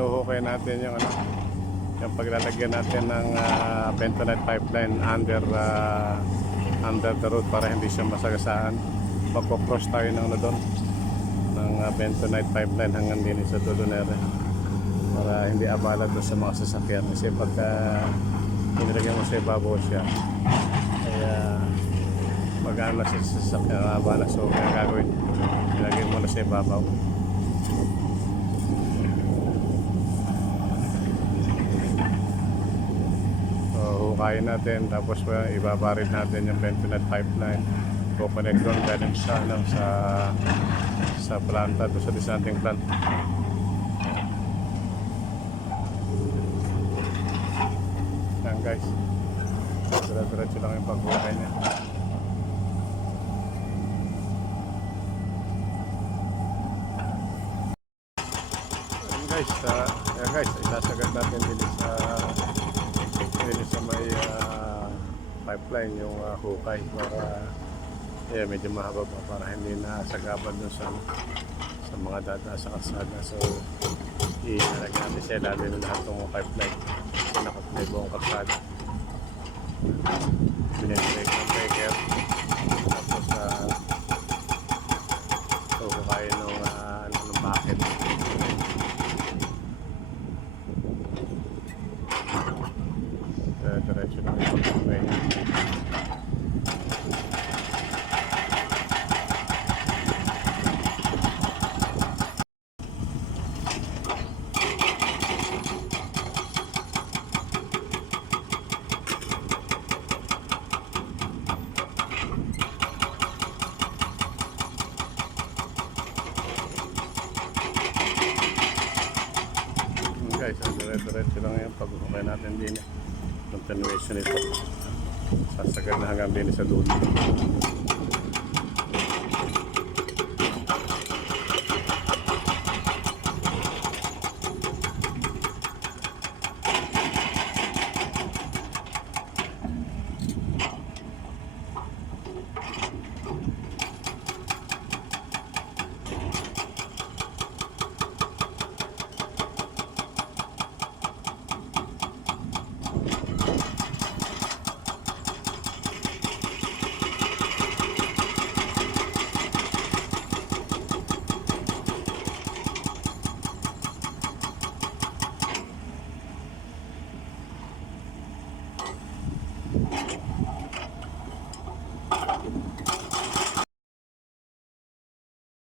hinuhukay natin yung ano, yung paglalagyan natin ng bentonite pipeline under the road para hindi siya masagasaan. Magpo-cross tayo ng ano doon ng bentonite pipeline hanggang din sa dulo na rin para hindi abala doon sa mga sasakyan kasi pagka inilagyan mo sa ibabaw siya kaya mag-ano sa sasakyan abala, so kaya gagawin ilagay mo na sa ibabaw. So hukayin natin tapos ibabarid natin yung bentonite pipeline, connect doon galing sa planta doon sa disanting plant. Yan guys, diretso lang yung paghukay niya. Yan guys, isasagad natin din sa may pipeline yung hukay para medyo mahaba pa para hindi na sagapan dun sa mga dada sa kalsada. So ilalagay natin sa ilalim ng lahat ng pipeline kasi nakaplay buong kalsada. Binibigay ng breaker tapos hukayin ng bucket. Diretso lang yung pagkakay niya. Guys, diretso lang yung pag-ukay natin din continuation nito sasagad na hanggang din sa dulo.